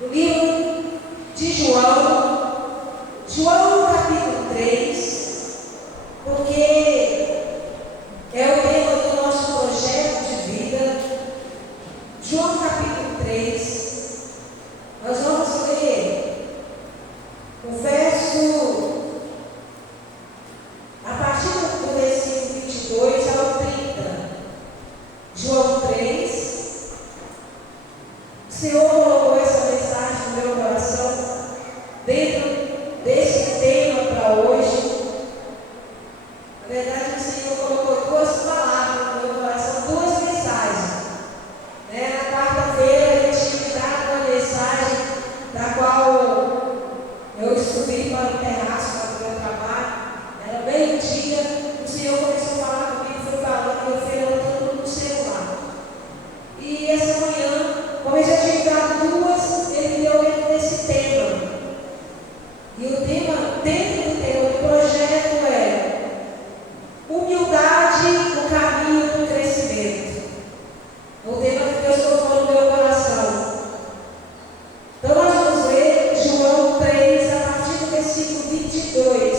no livro de João capítulo 3, porque é o tema do nosso projeto de vida. João capítulo 3, nós vamos ler o verso, a partir do versículo 22 ao 30. João 3. O Senhor colocou essa mensagem no meu coração dentro desse tema para hoje. Na verdade, o Senhor colocou duas palavras no meu coração, duas mensagens. Na quarta-feira, Ele tinha me dado uma mensagem da qual eu subi para o terraço, para o meu trabalho. Era meio-dia, o Senhor começou a falar comigo, foi falando, eu fui levantando no celular. E essa manhã, como eu já tinha dado duas, Ele deu dentro desse tema. E o tema, dentro do tema do projeto, é humildade no caminho do crescimento. O tema que Deus colocou no meu coração. Então nós vamos ler João 3, a partir do versículo 22,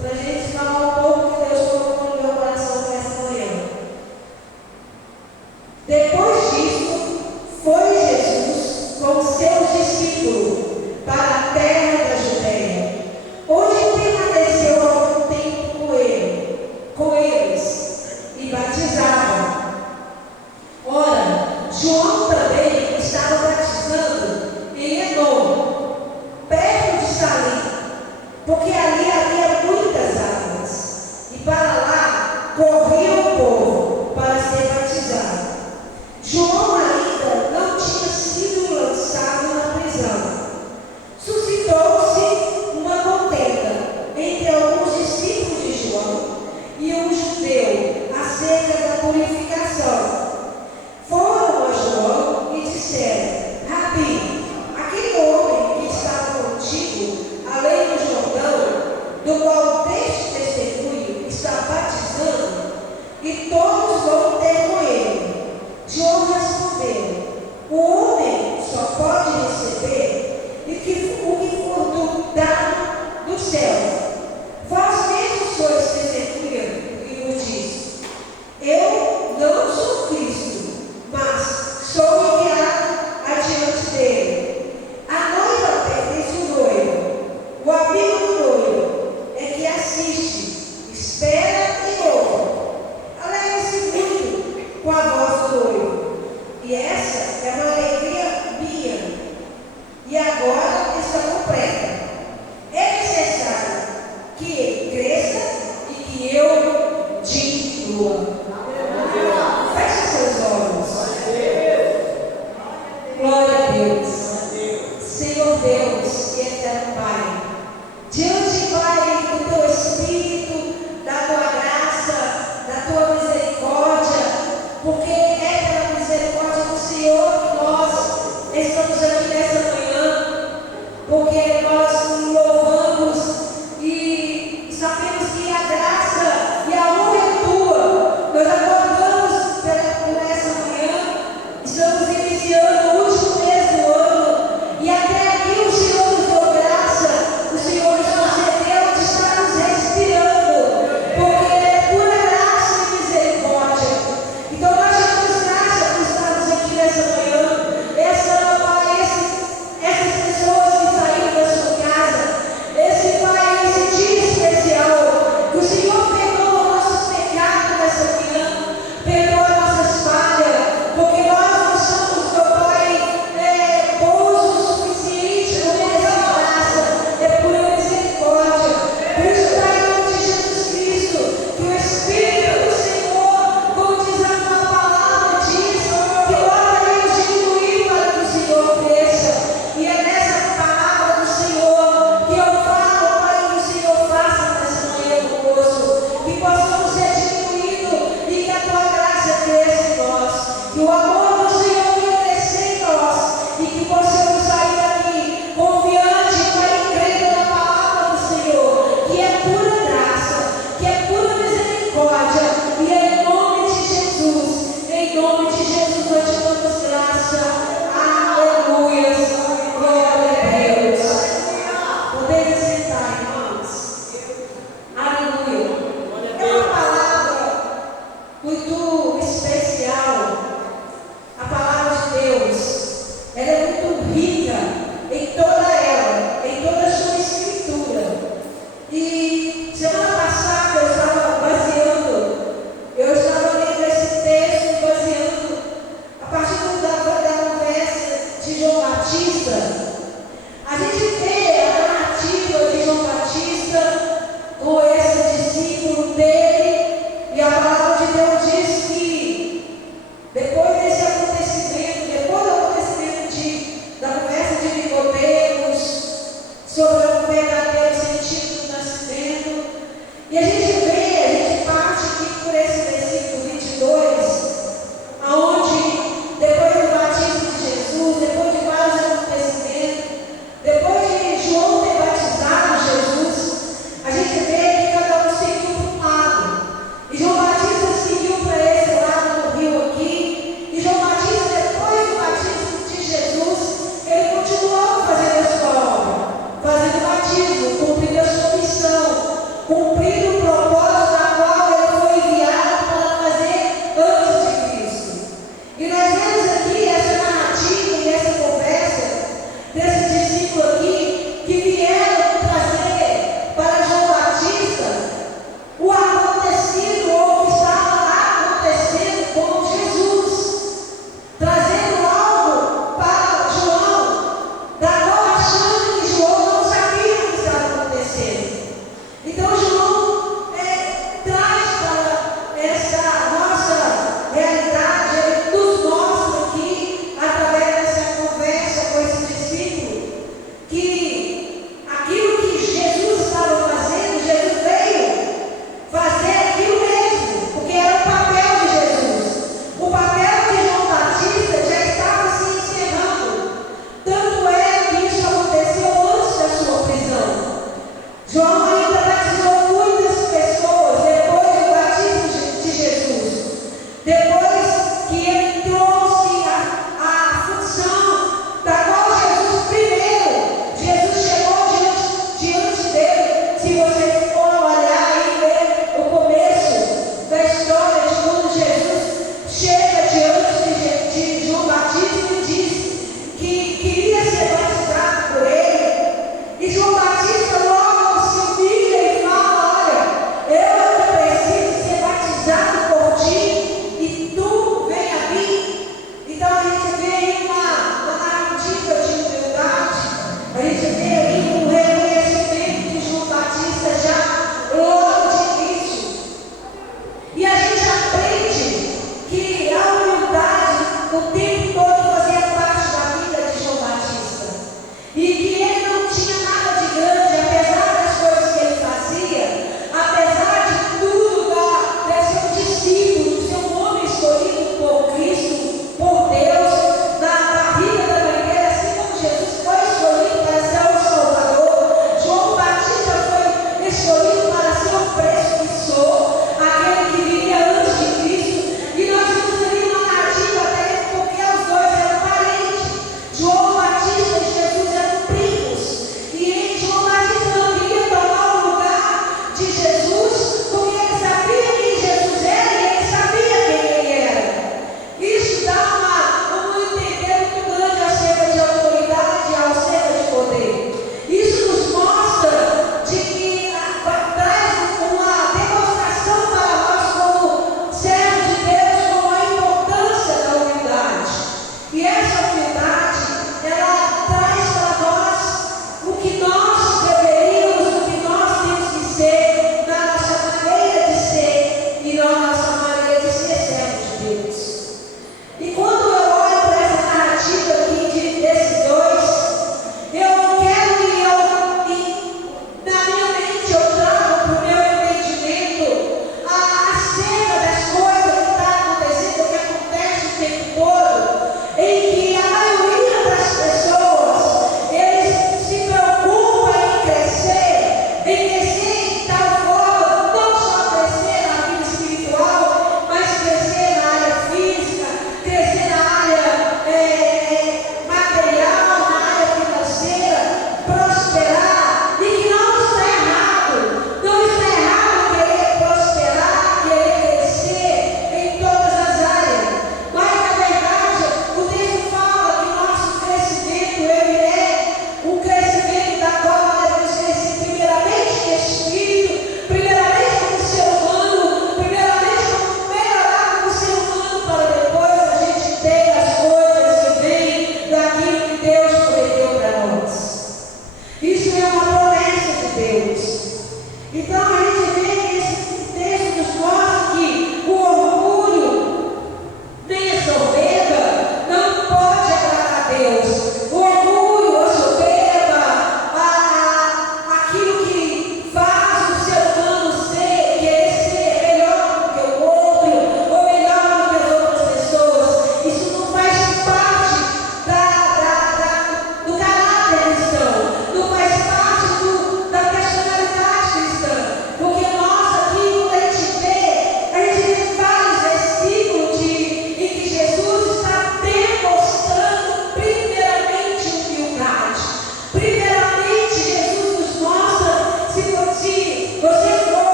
para a gente falar um pouco que Deus colocou no meu coração nessa manhã. Depois disso, foi Jesus com seus discípulos para a terra da Judeia, onde permaneceu algum tempo com eles, e batizava. Ora, João também estava batizando em Enom, perto de Salim, porque ali havia muitas águas, e para lá corria o povo para ser batizado. João ainda não tinha sido lançado na prisão. Suscitou-se uma contenda entre alguns discípulos de João e um judeu acerca da purificação. Foram a João e disseram: Rabi, aquele homem que estava contigo, além do Jordão, do qual deste testemunho está batizando, e todos vão ter com ele. João respondeu: o homem só pode receber o que for dado do céu. Vós mesmos sois testemunha do que vos disse. Eu não sou Cristo, mas sou enviado adiante dele. A noiva pertence ao noivo. O amigo do noivo é que assiste, espera e ouve. Alegre-se muito com a voz do noivo. E essa é uma alegria minha. E agora está completa. É necessário que ele cresça e que eu diminua. Feche seus olhos. Glória a Deus. Senhor Deus e eterno Pai, diante, Pai, do teu Espírito, da tua graça, da tua misericórdia, porque é pela misericórdia do Senhor que nós estamos aqui nessa manhã, porque nós louvamos e sabemos que a graça e a honra é tua. Nós acordamos por essa manhã, estamos iniciando o último mês do ano, e até aqui o Senhor nos deu graça,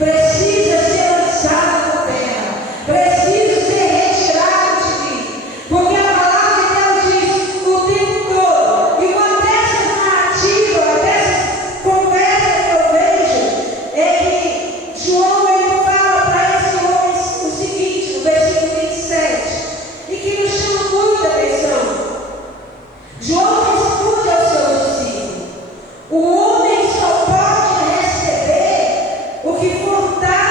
precisa ser lançado na terra, precisa ser retirado de mim, porque a palavra de Deus diz o tempo todo, e uma dessas narrativas, dessas conversas que eu vejo, é que João ele fala para esse homem o seguinte, no versículo 27, e que nos chama muita atenção. João responde aos seus discípulos: o homem só pode receber o que for dado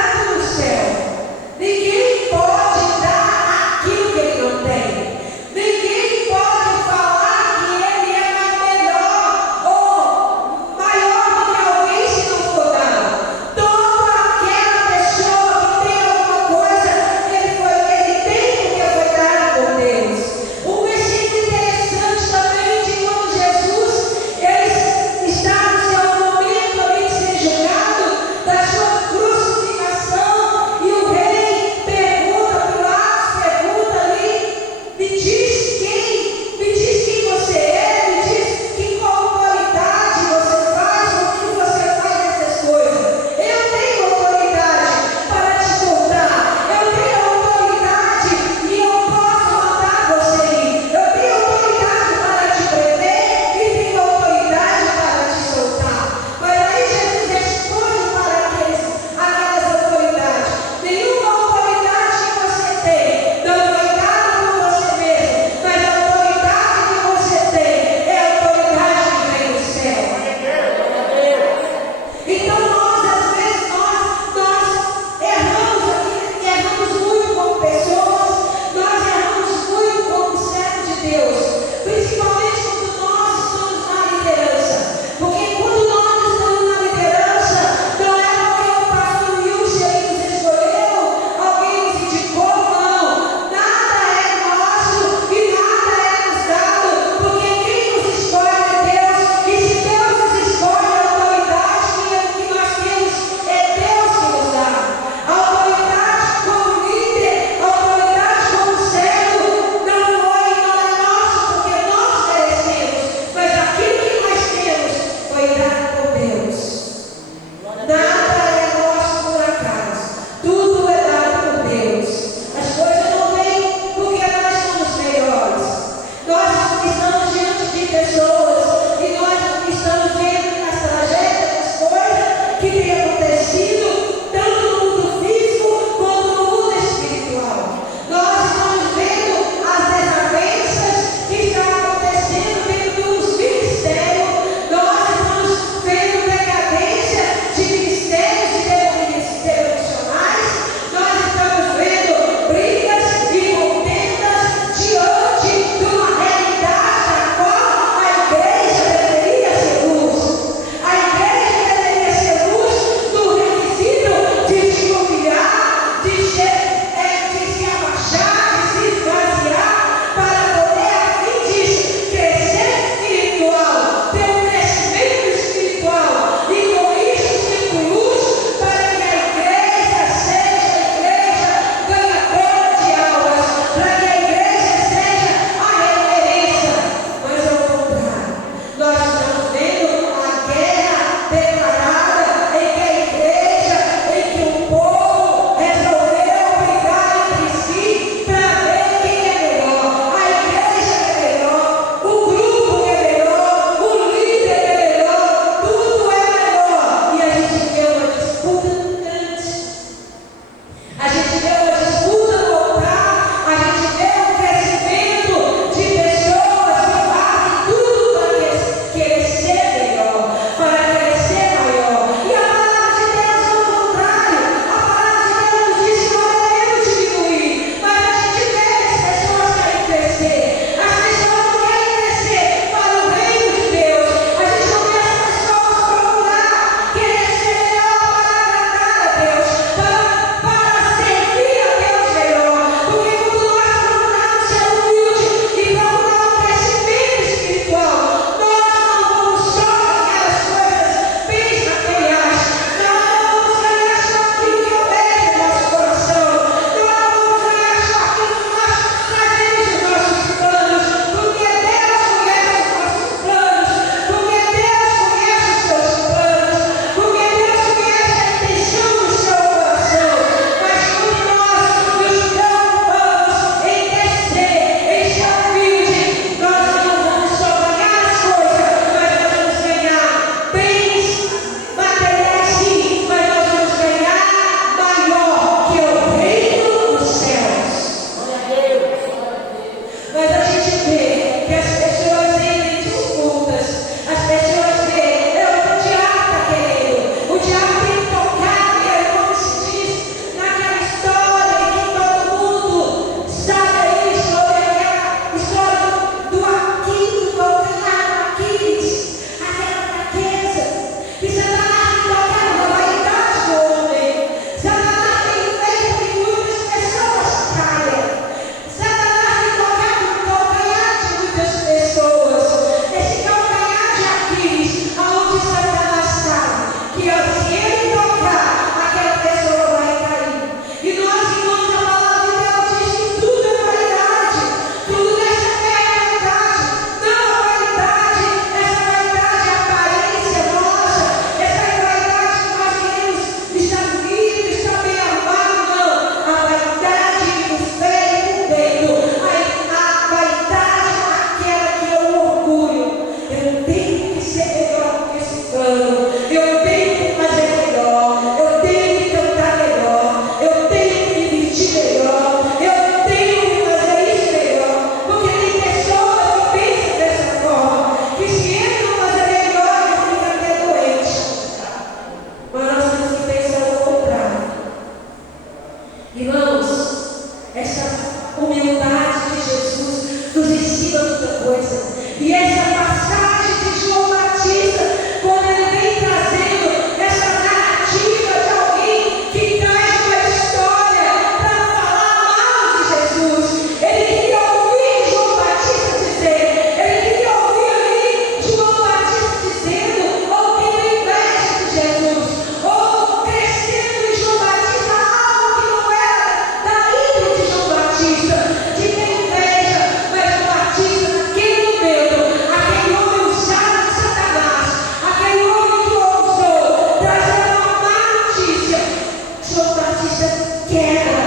quebra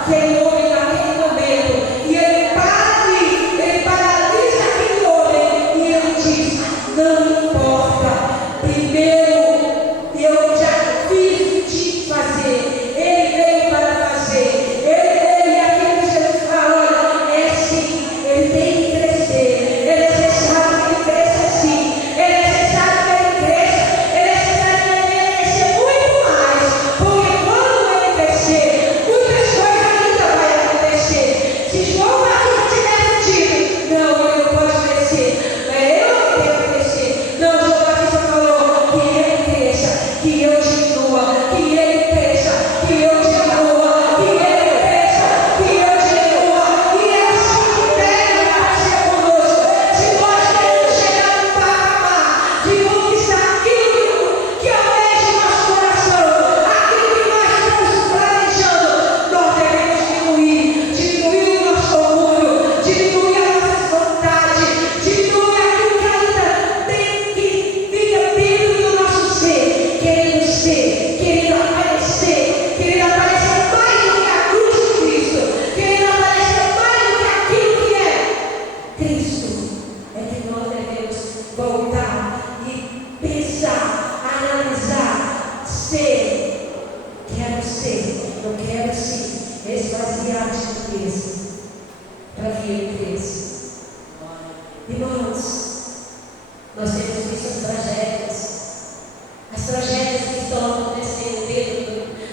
aquele homem naquele momento. E ele paralisa aquele homem. E ele diz: não importa. Primeiro, eu já fiz o que tinha que fazer. Ele veio para fazer. Ele aquilo que Jesus fala: olha, é assim. Ele tem que crescer. É necessário que ele cresça assim. É necessário que ele cresça. É necessário que ele cresça muito mais. Porque quando ele crescer, muitas coisas ainda vai acontecer. Se João Batista tivesse dito: não, ele não pode crescer, mas eu que tenho que crescer. Não, João Batista falou: que ele cresça, que eu diminua, que ele cresça, que eu diminua, que ele cresça, que eu diminua. E é assim que deve fazer conosco. Se nós queremos chegar no patamar de conquistar aquilo que almeja o nosso coração, aquilo que nós estamos planejando, nós devemos diminuir o nosso orgulho, diminuir as nossas vontades, diminuir aquilo que ainda tem que fica dentro do nosso ser, querendo aparecer mais do que a cruz de Cristo, querendo aparecer mais do que aquilo que é Cristo. É que nós devemos voltar e pensar, analisar, eu quero sim esvaziar de Cristo para que ele cresça. Irmãos, nós temos visto as tragédias que estão acontecendo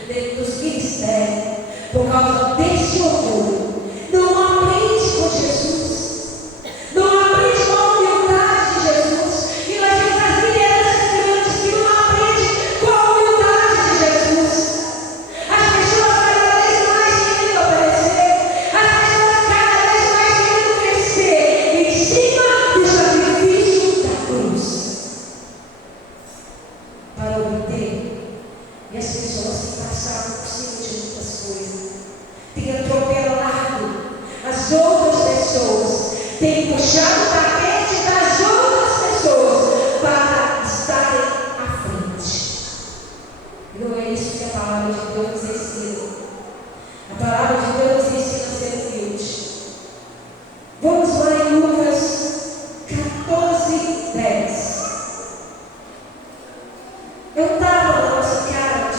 dentro dos ministérios, por causa desse orgulho. Não aprende com Jesus, não aprende com a humildade de Jesus. E nós temos as lideranças grandes que não aprendem com a humildade de Jesus. As pessoas cada vez mais querendo aparecer, as pessoas cada vez mais querendo crescer em cima do sacrifício da cruz para obter. E as pessoas têm passado por cima de muitas coisas, têm atropelado as outras pessoas, têm puxado o tapete das outras pessoas para estarem à frente. Não é isso que a palavra de Deus nos ensina. A palavra de Deus nos ensina a ser humilde. Vamos lá em Lucas 14:10. Eu estava na nossa cara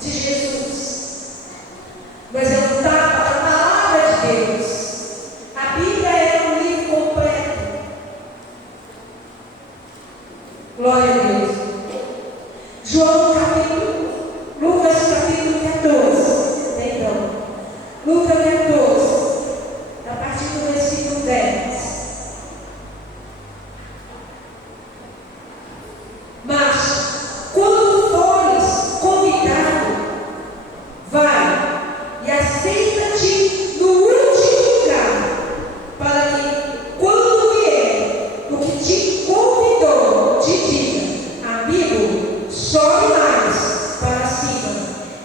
de Jesus, mas eu estava na palavra de Deus. A Bíblia é um livro completo. Glória a Deus. Lucas capítulo 14. Perdão. Lucas 14, a partir do versículo 10. Mas, quando fores convidado, vai e aceita-te no último lugar, para que, quando vier o que te convidou, te diga: amigo, sobe mais para cima.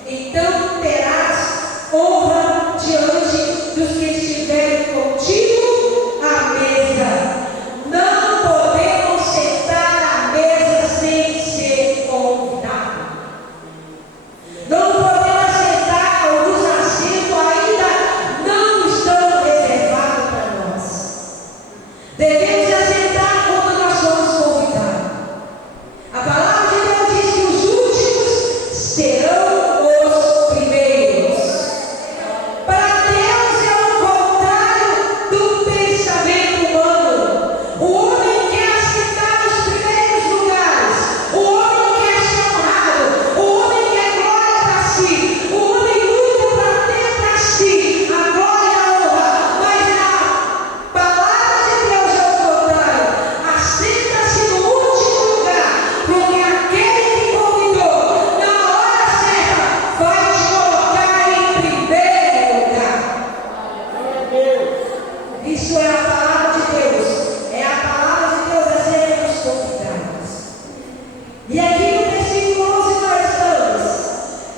Então terás honra diante dos que estiverem contigo à mesa. Não podemos sentar à mesa sem ser convidado. Não podemos sentar, alguns assentos ainda não estão reservados para nós. Devemos assentar quando nós somos convidados. A palavra de Deus diz que os últimos serão os primeiros. Para Deus é o contrário do pensamento humano. O homem quer assentar nos primeiros lugares. O homem quer ser honrado. O homem quer glória para si. O homem luta para ter para si a glória e a honra. Mas a palavra de Deus é o contrário. Assenta-se no último lugar, porque aquele que convidou, na hora certa, vai te colocar em primeiro lugar. Isso é a palavra de Deus. É a palavra de Deus acerca dos convidados. E aqui no versículo 11 nós estamos.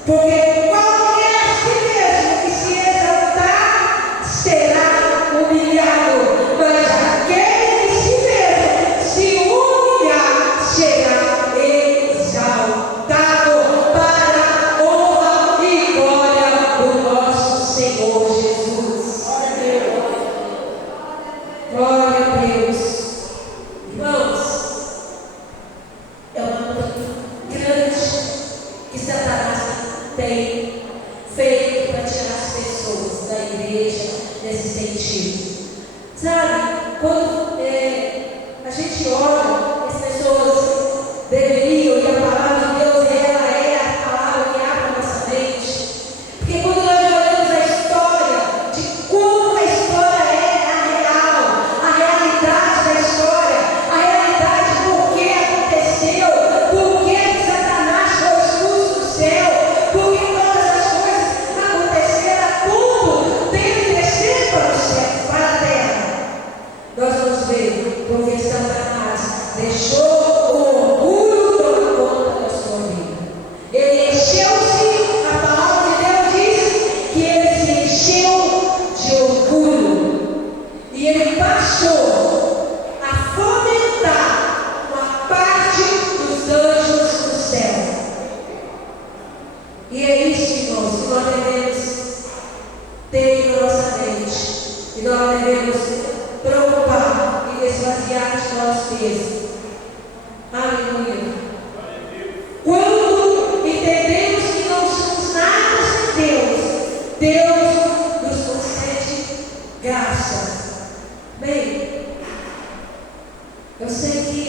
Porque qualquer a si mesmo que se exaltar será humilhado, mas aquele que si mesmo se humilhar será exaltado para a honra e glória do tem feito para tirar as pessoas da igreja nesse sentido? Sabe, quando a gente olha, as pessoas deveriam, e a palavra de Deus, ela é a palavra que abre a nossa mente. Porque quando nós olhamos a história, de como a história é a real, a realidade da história, a realidade do que aconteceu, por que Satanás foi expulso do céu, por que todas as coisas aconteceram a ponto dele descer para o céu, para a terra. Nós vamos ver porque Satanás deixou o orgulho tomar conta da sua vida. Ele encheu-se, a palavra de Deus diz que ele se encheu de orgulho. E ele passou a fomentar uma parte dos anjos do céu. E é isso, irmãos, que nós devemos ter na nossa mente. E nós devemos preocupar e esvaziar de nós mesmos. Aleluia. Quando entendemos que não somos nada sem Deus, Deus nos concede graça. Bem, eu sei que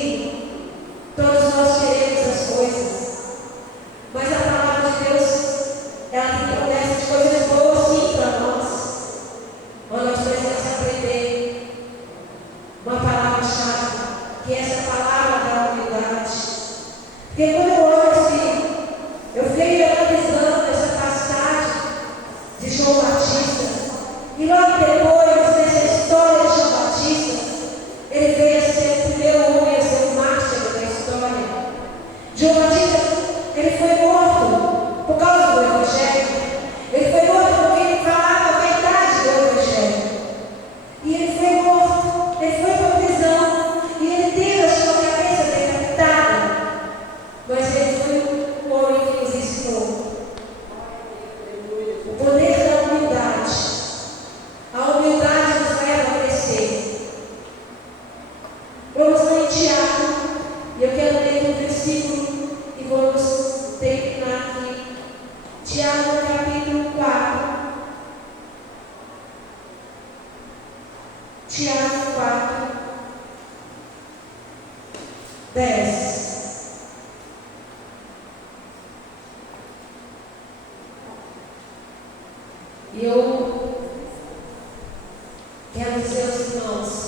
todos nós queremos as coisas, mas a palavra de Deus, ela tem promessa de coisas boas sim para nós. Mas nós precisamos aprender uma palavra-chave, que é essa palavra da humildade. Porque quando eu olho assim, eu venho analisando essa passagem de João Batista, e logo depois dessa história de João Batista, ele veio a ser o primeiro homem a ser o mártir da história. João Batista, ele foi morto por causa do Evangelho. Ele foi morto porque ele falava a verdade do Evangelho. E ele foi morto, ele foi para a prisão, e ele teve a sua cabeça decapitada. Mas ele foi o homem que nos ensinou o poder da humildade. A humildade nos leva a crescer. Vamos lá em Tiago, e eu quero ler um versículo e vamos terminar aqui. Tiago capítulo 4. Tiago 4, 10. E eu quero dizer aos irmãos